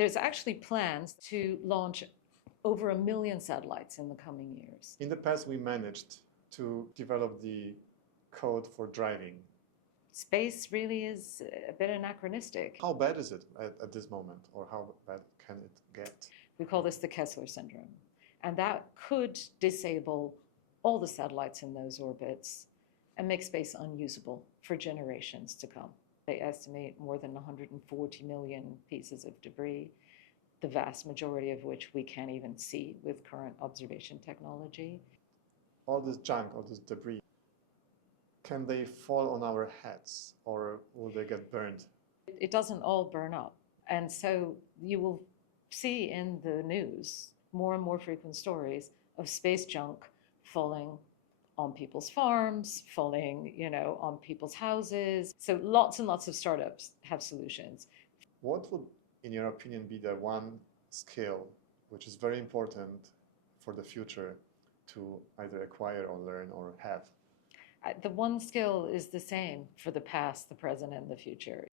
There's actually plans to launch over 1 million satellites in the coming years. In the past, we managed to develop the code for driving. Space really is a bit anachronistic. How bad is it at this moment, or how bad can it get? We call this the Kessler Syndrome. And that could disable all the satellites in those orbits and make space unusable for generations to come. They estimate more than 140 million pieces of debris, the vast majority of which we can't even see with current observation technology. All this junk, all this debris, can they fall on our heads, or will they get burned? It doesn't all burn up. And so you will see in the news more and more frequent stories of space junk falling on people's farms, falling, on people's houses. So lots and lots of startups have solutions. What would, in your opinion, be the one skill which is very important for the future to either acquire or learn or have? The one skill is the same for the past, the present, and the future.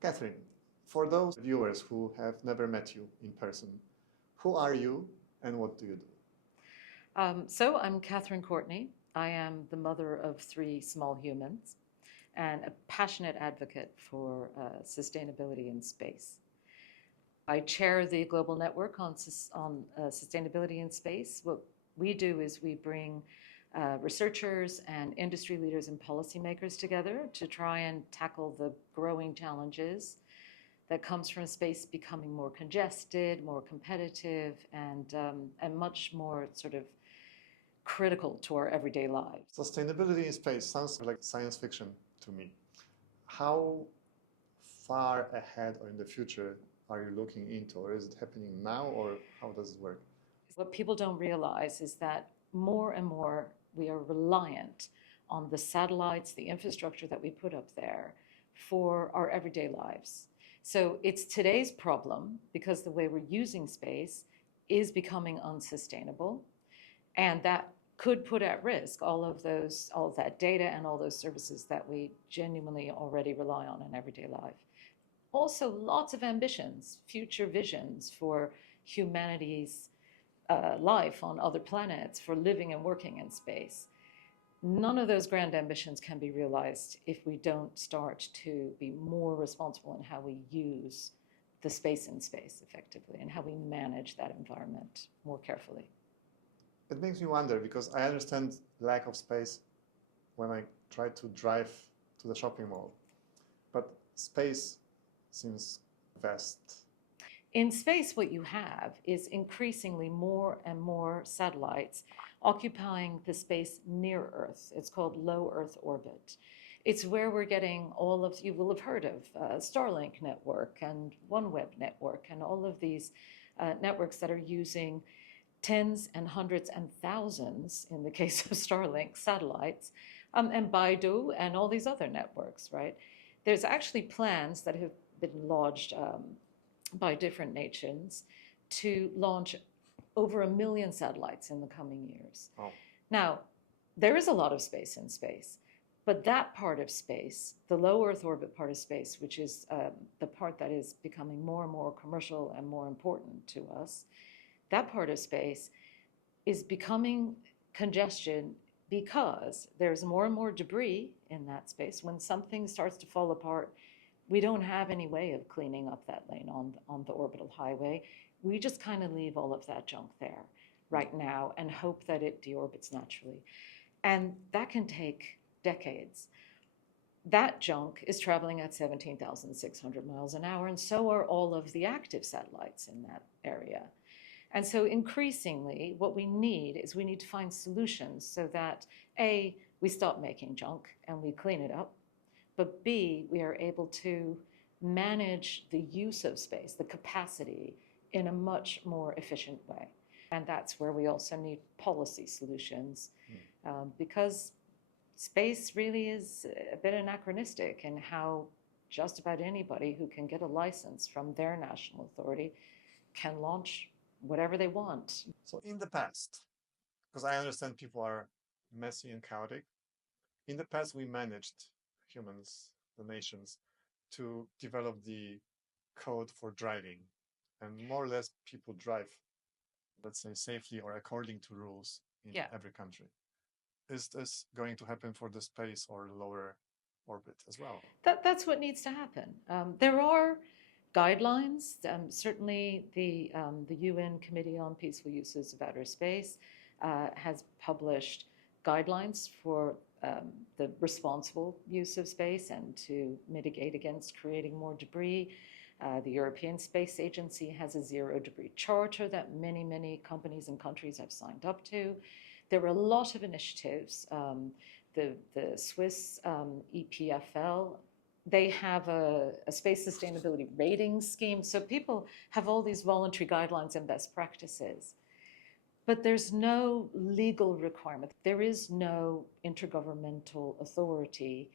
Katherine, for those viewers who have never met you in person, who are you and what do you do? So I'm Katherine Courtney. I am the mother of 3 small humans and a passionate advocate for sustainability in space. I chair the Global Network on Sustainability in Space. What we do is we bring researchers and industry leaders and policymakers together to try and tackle the growing challenges that comes from space becoming more congested, more competitive, and much more sort of critical to our everyday lives. Sustainability in space sounds like science fiction to me. How far ahead or in the future are you looking into, or is it happening now, or how does it work? What people don't realize is that more and more we are reliant on the satellites, the infrastructure that we put up there for our everyday lives. So it's today's problem because the way we're using space is becoming unsustainable, and that could put at risk all of that data and all those services that we genuinely already rely on in everyday life. Also, lots of ambitions, future visions for humanity's life on other planets, for living and working in space. None of those grand ambitions can be realized if we don't start to be more responsible in how we use the space in space effectively and how we manage that environment more carefully. It makes me wonder, because I understand lack of space when I try to drive to the shopping mall, but space seems vast. In space, what you have is increasingly more and more satellites occupying the space near Earth. It's called low Earth orbit. It's where we're getting all of, you will have heard of Starlink network and OneWeb network and all of these networks that are using tens and hundreds and thousands, in the case of Starlink, satellites, and Baidu and all these other networks, right? There's actually plans that have been lodged by different nations to launch over 1 million satellites in the coming years. Oh. Now, there is a lot of space in space, but that part of space, the low Earth orbit part of space, which is the part that is becoming more and more commercial and more important to us, that part of space is becoming congestion because there's more and more debris in that space. When something starts to fall apart, we don't have any way of cleaning up that lane on the orbital highway. We just kind of leave all of that junk there right now and hope that it deorbits naturally. And that can take decades. That junk is traveling at 17,600 miles an hour, and so are all of the active satellites in that area. And so increasingly, what we need to find solutions so that A, we stop making junk and we clean it up, but B, we are able to manage the use of space, the capacity, in a much more efficient way. And that's where we also need policy solutions, because space really is a bit anachronistic in how just about anybody who can get a license from their national authority can launch whatever they want. So in the past, because I understand people are messy and chaotic, in the past we managed, humans the nations to develop the code for driving, and more or less people drive, let's say, safely or according to rules in every country. Is this going to happen for the space or lower orbit as well? That's what needs to happen. There are guidelines. Certainly, the UN Committee on Peaceful Uses of Outer Space has published guidelines for the responsible use of space and to mitigate against creating more debris. The European Space Agency has a zero debris charter that many, many companies and countries have signed up to. There are a lot of initiatives. The Swiss EPFL, they have a space sustainability rating scheme. So people have all these voluntary guidelines and best practices. But there's no legal requirement. There is no intergovernmental authority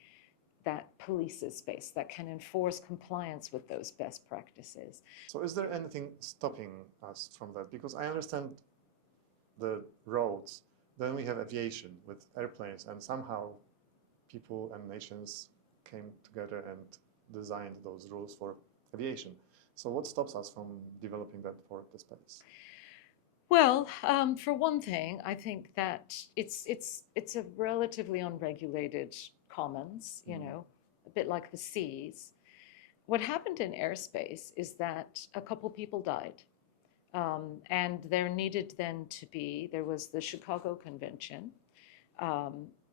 that polices space, that can enforce compliance with those best practices. So is there anything stopping us from that? Because I understand the roads, then we have aviation with airplanes, and somehow people and nations came together and designed those rules for aviation. So what stops us from developing that for the space? Well, for one thing, I think that it's a relatively unregulated commons, you know, a bit like the seas. What happened in airspace is that a couple people died. And there needed then to be, there was the Chicago Convention,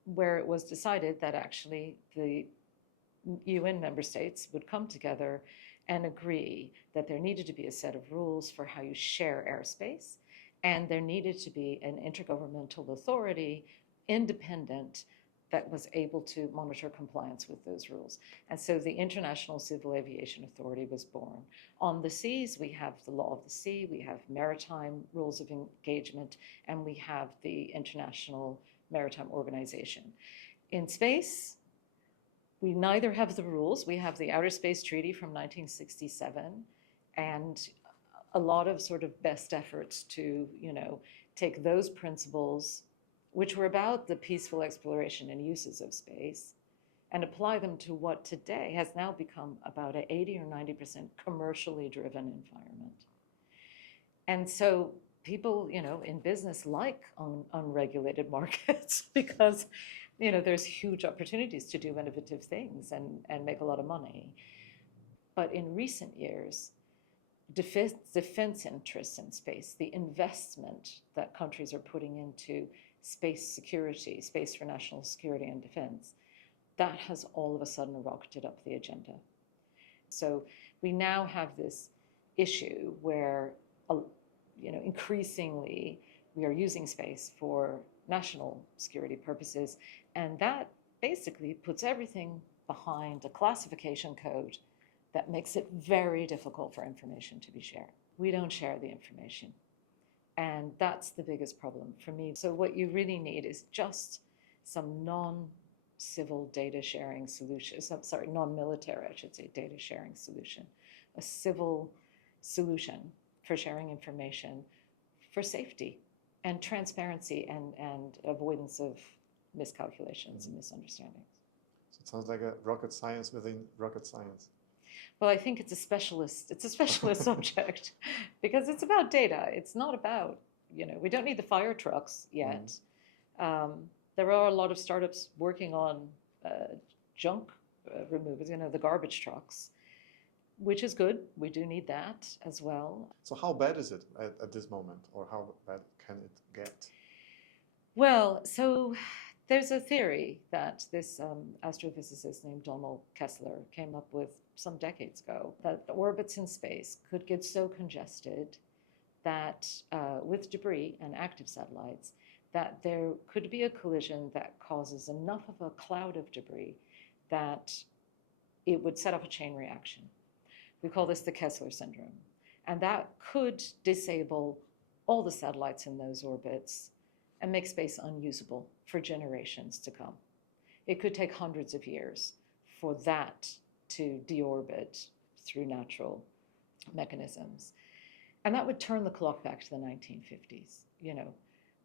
where it was decided that actually the UN member states would come together and agree that there needed to be a set of rules for how you share airspace, and there needed to be an intergovernmental authority, independent, that was able to monitor compliance with those rules. And so the International Civil Aviation Authority was born. On the seas, we have the law of the sea, we have maritime rules of engagement, and we have the International Maritime Organization. In space, we neither have the rules. We have the Outer Space Treaty from 1967, and a lot of sort of best efforts to, you know, take those principles, which were about the peaceful exploration and uses of space, and apply them to what today has now become about an 80 or 90% commercially driven environment. And so people, you know, in business like unregulated markets because, you know, there's huge opportunities to do innovative things and make a lot of money. But in recent years, defense interests in space, the investment that countries are putting into space security, space for national security and defense, that has all of a sudden rocketed up the agenda. So we now have this issue where, you know, increasingly we are using space for national security purposes, and that basically puts everything behind a classification code that makes it very difficult for information to be shared. We don't share the information. And that's the biggest problem for me. So what you really need is just some non-civil data sharing solution, non-military, I should say, data sharing solution, a civil solution for sharing information for safety and transparency and avoidance of miscalculations and misunderstandings. So it sounds like a rocket science within rocket science. Well, I think it's a specialist subject because it's about data. It's not about, you know, we don't need the fire trucks yet. There are a lot of startups working on junk removers, you know, the garbage trucks, which is good. We do need that as well. So how bad is it at this moment, or how bad can it get? Well, so there's a theory that this astrophysicist named Donald Kessler came up with some decades ago, that the orbits in space could get so congested that with debris and active satellites, that there could be a collision that causes enough of a cloud of debris that it would set off a chain reaction. We call this the Kessler Syndrome. And that could disable all the satellites in those orbits and make space unusable for generations to come. It could take hundreds of years for that to deorbit through natural mechanisms. And that would turn the clock back to the 1950s. You know,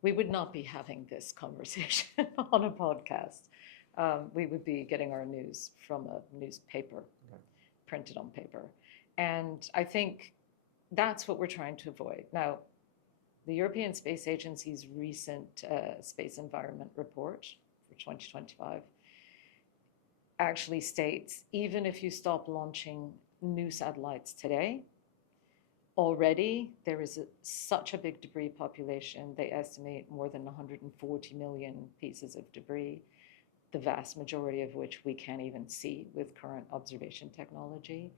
we would not be having this conversation on a podcast. We would be getting our news from a newspaper, Okay. printed on paper. And I think that's what we're trying to avoid. Now, the European Space Agency's recent Space Environment Report for 2025 actually states, even if you stop launching new satellites today, already there is such a big debris population. They estimate more than 140 million pieces of debris, the vast majority of which we can't even see with current observation technology.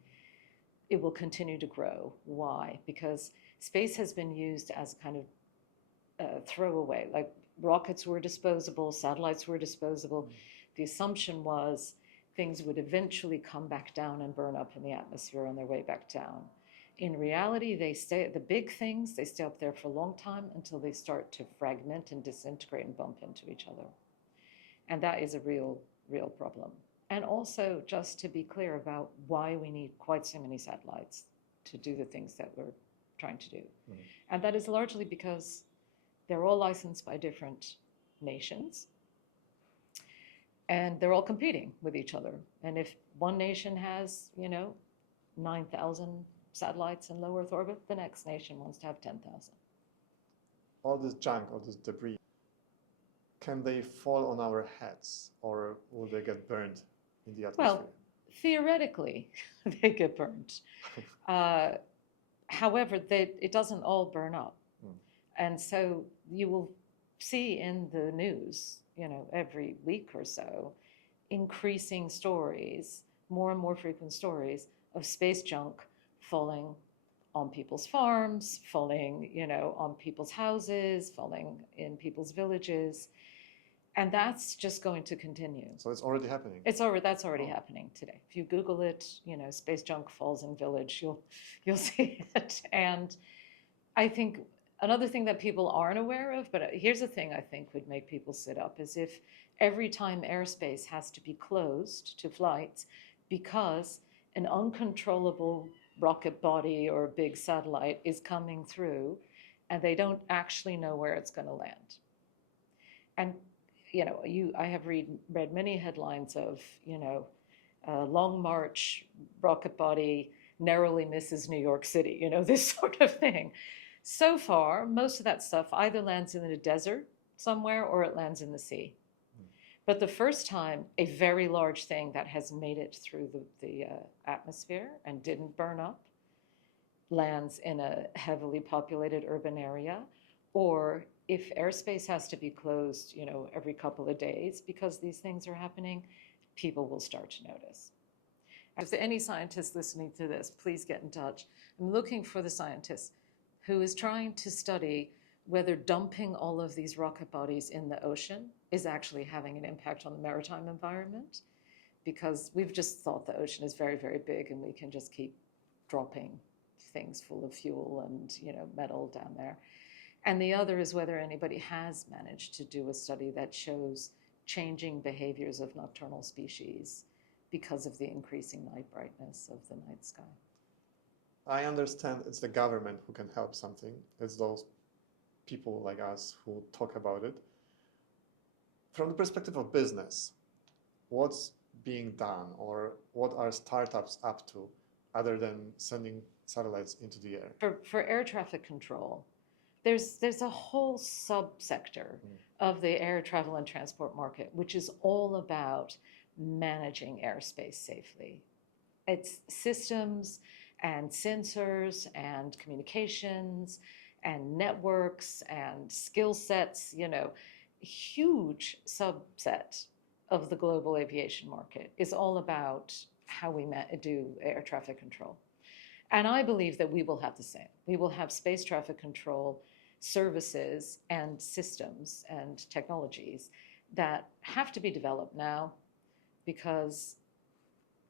It will continue to grow. Why? Because space has been used as kind of throwaway, like rockets were disposable, satellites were disposable. The assumption was things would eventually come back down and burn up in the atmosphere on their way back down. In reality, the big things, they stay up there for a long time until they start to fragment and disintegrate and bump into each other. And that is a real problem. And also, just to be clear about why we need quite so many satellites to do the things that we're trying to do. Mm-hmm. And that is largely because they're all licensed by different nations, and they're all competing with each other. And if one nation has, 9,000 satellites in low Earth orbit, the next nation wants to have 10,000. All this junk, all this debris, can they fall on our heads, or will they get burned in the atmosphere? Well, theoretically, they get burned. However, it doesn't all burn up. And so you will see in the news, every week or so, increasing stories, more and more frequent stories of space junk falling on people's farms, falling, on people's houses, falling in people's villages. And that's just going to continue. So it's already happening. That's already happening today. If you Google it, space junk falls in village, you'll see it. And I think another thing that people aren't aware of, but here's the thing I think would make people sit up, is if every time airspace has to be closed to flights because an uncontrollable rocket body or big satellite is coming through and they don't actually know where it's going to land. And I have read many headlines of, Long March rocket body narrowly misses New York City, this sort of thing. So far, most of that stuff either lands in the desert somewhere or it lands in the sea. But the first time a very large thing that has made it through the atmosphere and didn't burn up lands in a heavily populated urban area, or if airspace has to be closed, every couple of days because these things are happening, people will start to notice. If there are any scientists listening to this, please get in touch. I'm looking for the scientist who is trying to study whether dumping all of these rocket bodies in the ocean is actually having an impact on the maritime environment, because we've just thought the ocean is very, very big and we can just keep dropping things full of fuel and metal down there. And the other is whether anybody has managed to do a study that shows changing behaviors of nocturnal species because of the increasing night brightness of the night sky. I understand it's the government who can help something. It's those people like us who talk about it. From the perspective of business, what's being done, or what are startups up to other than sending satellites into the air? For air traffic control, there's a whole subsector of the air travel and transport market, which is all about managing airspace safely. It's systems and sensors and communications and networks and skill sets, huge subset of the global aviation market is all about how we do air traffic control. And I believe that we will have the same. We will have space traffic control services and systems and technologies that have to be developed now, because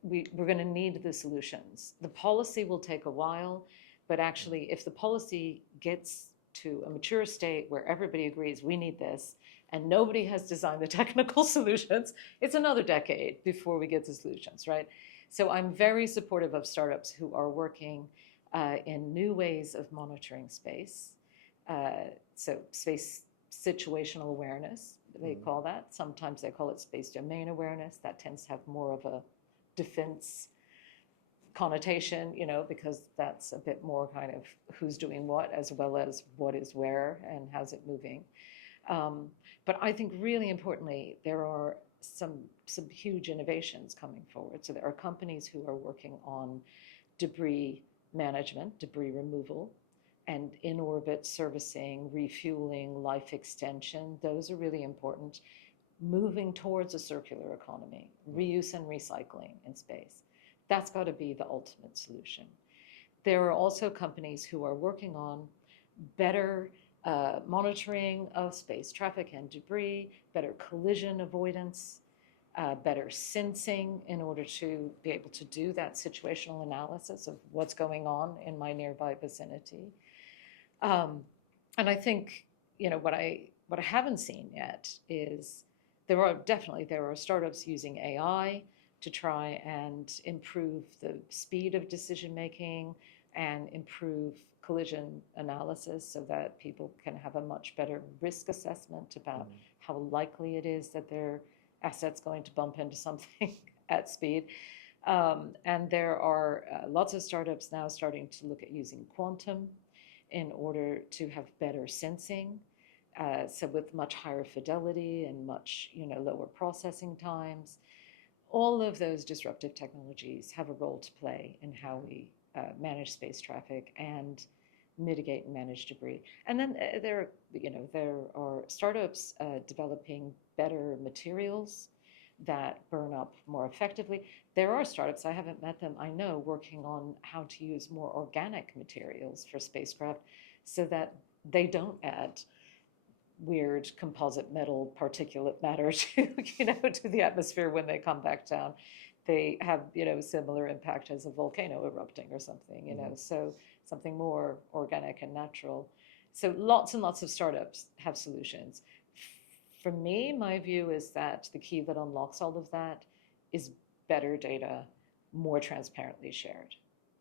we're going to need the solutions. The policy will take a while, but actually, if the policy gets to a mature state where everybody agrees we need this, and nobody has designed the technical solutions, it's another decade before we get the solutions, right? So I'm very supportive of startups who are working in new ways of monitoring space. So space situational awareness, they call that. Sometimes they call it space domain awareness. That tends to have more of a defense connotation, because that's a bit more kind of who's doing what as well as what is where and how's it moving. But I think really importantly, there are some huge innovations coming forward. So there are companies who are working on debris management, debris removal, and in-orbit servicing, refueling, life extension. Those are really important. Moving towards a circular economy, reuse and recycling in space. That's got to be the ultimate solution. There are also companies who are working on better monitoring of space traffic and debris, better collision avoidance, better sensing in order to be able to do that situational analysis of what's going on in my nearby vicinity. And I think, what I haven't seen yet is there are startups using AI to try and improve the speed of decision making and improve collision analysis so that people can have a much better risk assessment about how likely it is that their asset's going to bump into something at speed. And there are lots of startups now starting to look at using quantum in order to have better sensing. So with much higher fidelity and much lower processing times. All of those disruptive technologies have a role to play in how we manage space traffic and mitigate and manage debris. And then there are startups developing better materials that burn up more effectively. There are startups, I haven't met them, I know, working on how to use more organic materials for spacecraft so that they don't add weird composite metal particulate matter to the atmosphere when they come back down. They have similar impact as a volcano erupting or something, so something more organic and natural. So lots and lots of startups have solutions. For me, my view is that the key that unlocks all of that is better data, more transparently shared.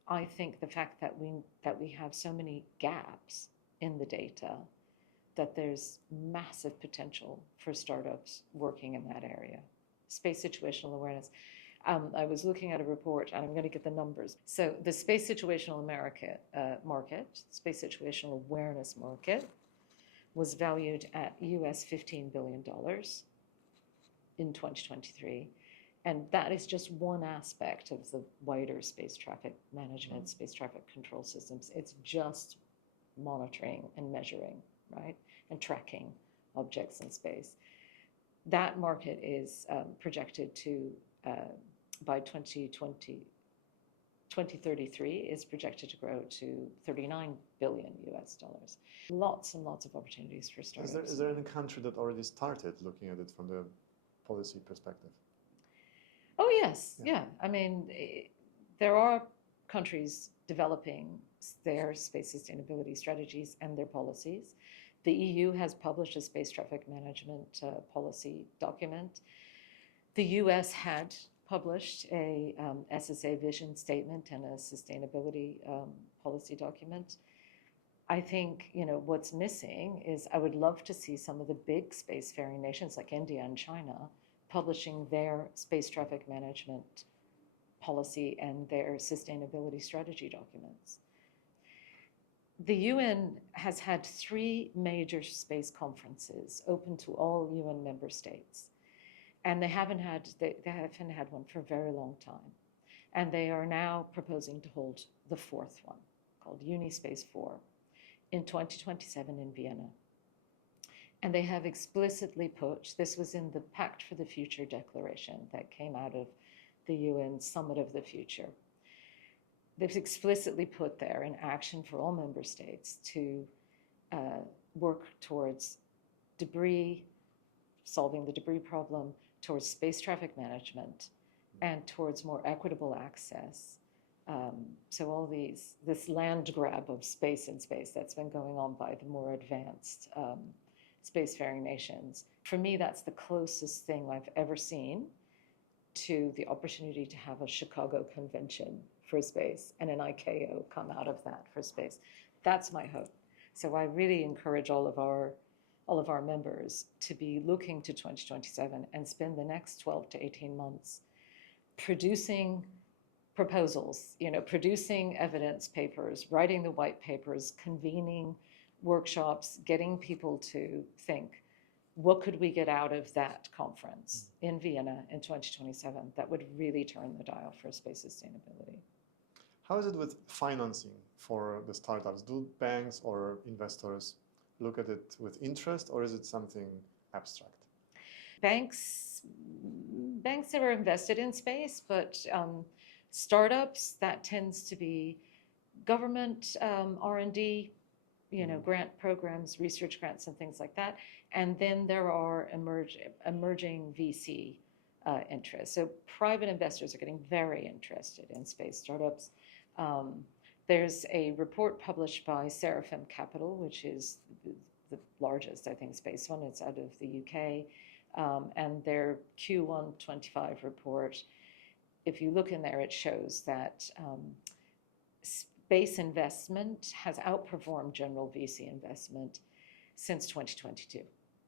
I think the fact that we have so many gaps in the data, that there's massive potential for startups working in that area. Space situational awareness. I was looking at a report, and I'm going to get the numbers. So the space situational space situational awareness market, was valued at US $15 billion in 2023. And that is just one aspect of the wider space traffic management, space traffic control systems. It's just monitoring and measuring, right? And tracking objects in space. That market is projected to, by 2033, is projected to grow to $39 billion US. Lots and lots of opportunities for startups. Is there any country that already started looking at it from the policy perspective? Oh, yes. Yeah. I mean, there are countries developing their space sustainability strategies and their policies. The EU has published a space traffic management policy document. The US had published a SSA vision statement and a sustainability policy document. I think, what's missing is I would love to see some of the big spacefaring nations like India and China publishing their space traffic management policy and their sustainability strategy documents. The UN has had 3 major space conferences open to all UN member states. And they haven't had one for a very long time. And they are now proposing to hold the 4th one, called Unispace 4, in 2027 in Vienna. And they have explicitly put, this was in the Pact for the Future declaration that came out of the UN Summit of the Future. They've explicitly put there an action for all member states to work towards solving the debris problem, towards space traffic management, and towards more equitable access. So all this land grab of space in space that's been going on by the more advanced spacefaring nations. For me, that's the closest thing I've ever seen to the opportunity to have a Chicago Convention for space and an ICAO come out of that for space. That's my hope. So I really encourage all of our all of our members to be looking to 2027 and spend the next 12 to 18 months producing proposals, producing evidence papers, writing the white papers, convening workshops, getting people to think, what could we get out of that conference in Vienna in 2027 that would really turn the dial for space sustainability? How is it with financing for the startups? Do banks or investors look at it with interest, or is it something abstract? Banks are invested in space, but startups, that tends to be government R&D, grant programs, research grants, and things like that. And then there are emerging VC interests. So private investors are getting very interested in space startups. There's a report published by Seraphim Capital, which is the largest, I think, space fund. It's out of the UK. And their Q1 25 report, if you look in there, it shows that space investment has outperformed general VC investment since 2022,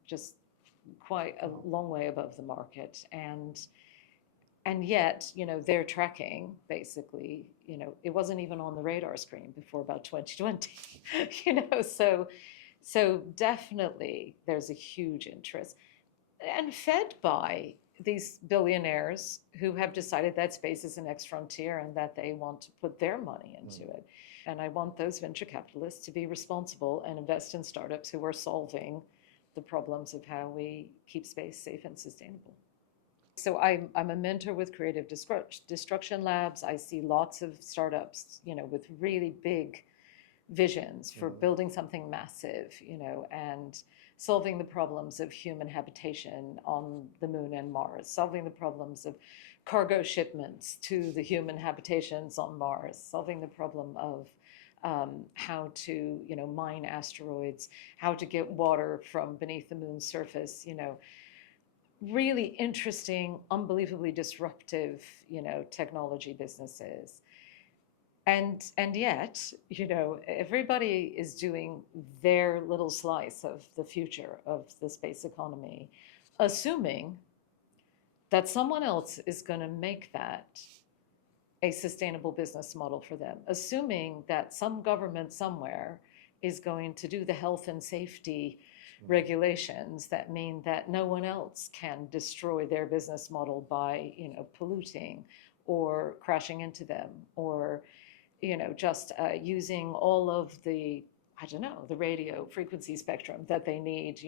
just quite a long way above the market. And yet, they're tracking, basically, it wasn't even on the radar screen before about 2020, so definitely there's a huge interest, and fed by these billionaires who have decided that space is the next frontier and that they want to put their money into it. And I want those venture capitalists to be responsible and invest in startups who are solving the problems of how we keep space safe and sustainable. So I'm a mentor with Creative Destruction Labs. I see lots of startups, with really big visions for building something massive, and solving the problems of human habitation on the moon and Mars, solving the problems of cargo shipments to the human habitations on Mars, solving the problem of how to, mine asteroids, how to get water from beneath the moon's surface, really interesting, unbelievably disruptive, technology businesses. And yet, everybody is doing their little slice of the future of the space economy, assuming that someone else is going to make that a sustainable business model for them, assuming that some government somewhere is going to do the health and safety regulations that mean that no one else can destroy their business model by, polluting or crashing into them, or just using all of the, the radio frequency spectrum that they need,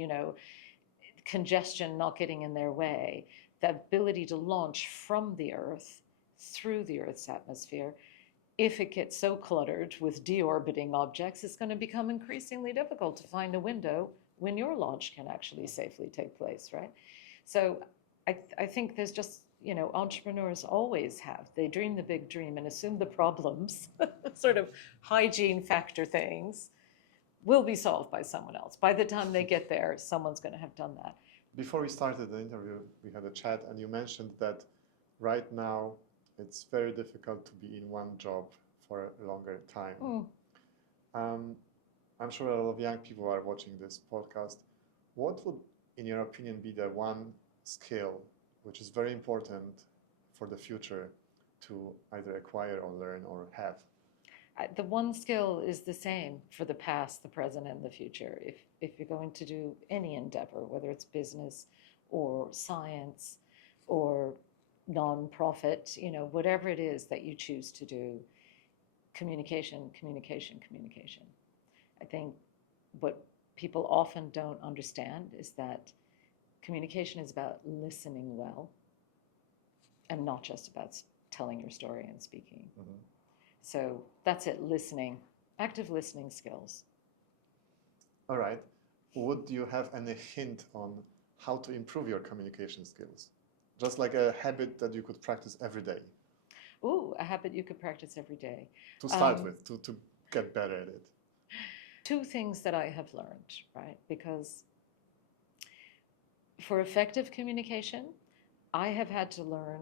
congestion not getting in their way, the ability to launch from the Earth through the Earth's atmosphere. If it gets so cluttered with deorbiting objects, it's going to become increasingly difficult to find a window when your launch can actually safely take place, right? So I think there's just, entrepreneurs always have. They dream the big dream and assume the problems, sort of hygiene factor things, will be solved by someone else. By the time they get there, someone's going to have done that. Before we started the interview, we had a chat, and you mentioned that right now it's very difficult to be in one job for a longer time. I'm sure a lot of young people are watching this podcast. What would, in your opinion, be the one skill which is very important for the future to either acquire or learn or have? The one skill is the same for the past, the present, and the future. If you're going to do any endeavor, whether it's business or science or nonprofit, whatever it is that you choose to do, communication, communication, communication. I think what people often don't understand is that communication is about listening well and not just about telling your story and speaking. So that's it, listening, active listening skills. All right. Would you have any hint on how to improve your communication skills? Just like a habit that you could practice every day. Ooh, a habit you could practice every day. To start with, to get better at it. Two things that I have learned, right? Because for effective communication, I have had to learn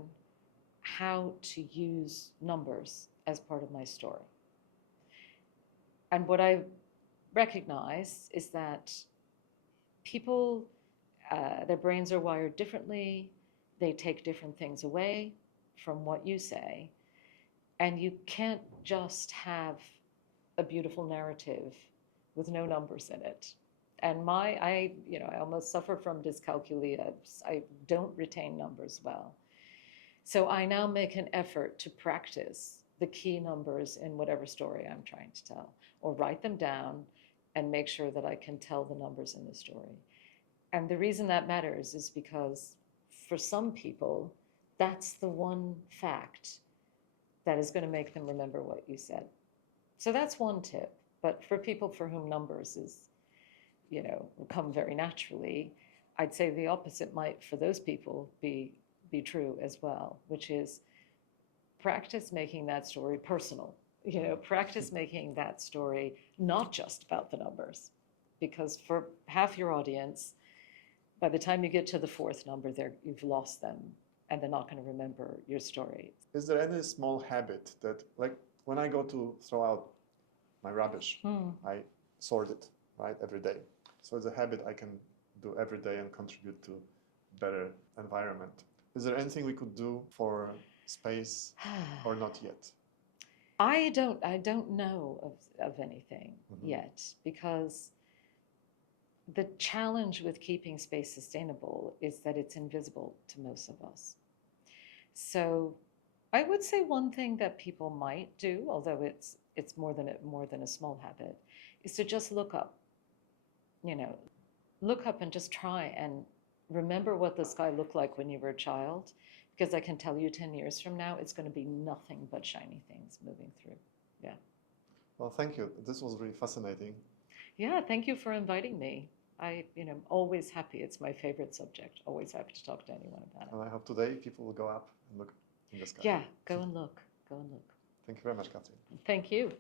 how to use numbers as part of my story. And what I recognize is that people, their brains are wired differently. They take different things away from what you say. And you can't just have a beautiful narrative with no numbers in it. And I almost suffer from dyscalculia. I don't retain numbers well. So I now make an effort to practice the key numbers in whatever story I'm trying to tell, or write them down and make sure that I can tell the numbers in the story. And the reason that matters is because for some people, that's the one fact that is going to make them remember what you said. So that's one tip. But for people for whom numbers is, come very naturally, I'd say the opposite might, for those people, be true as well, which is practice making that story personal. Practice making that story not just about the numbers, because for half your audience, by the time you get to the fourth number, you've lost them, and they're not going to remember your story. Is there any small habit that, like when I go to throw out my rubbish, I sort it, right, every day. So it's a habit I can do every day and contribute to better environment. Is there anything we could do for space or not yet? I don't know of anything yet, because the challenge with keeping space sustainable is that it's invisible to most of us. So I would say one thing that people might do, although it's more than a small habit, is to just look up. Look up and just try and remember what the sky looked like when you were a child, because I can tell you 10 years from now, it's going to be nothing but shiny things moving through. Yeah. Well, thank you. This was really fascinating. Yeah, thank you for inviting me. I'm always happy. It's my favorite subject. Always happy to talk to anyone about it. And I hope today people will go up and look in the sky. Yeah, go and look. Go and look. Thank you very much, Katherine. Thank you.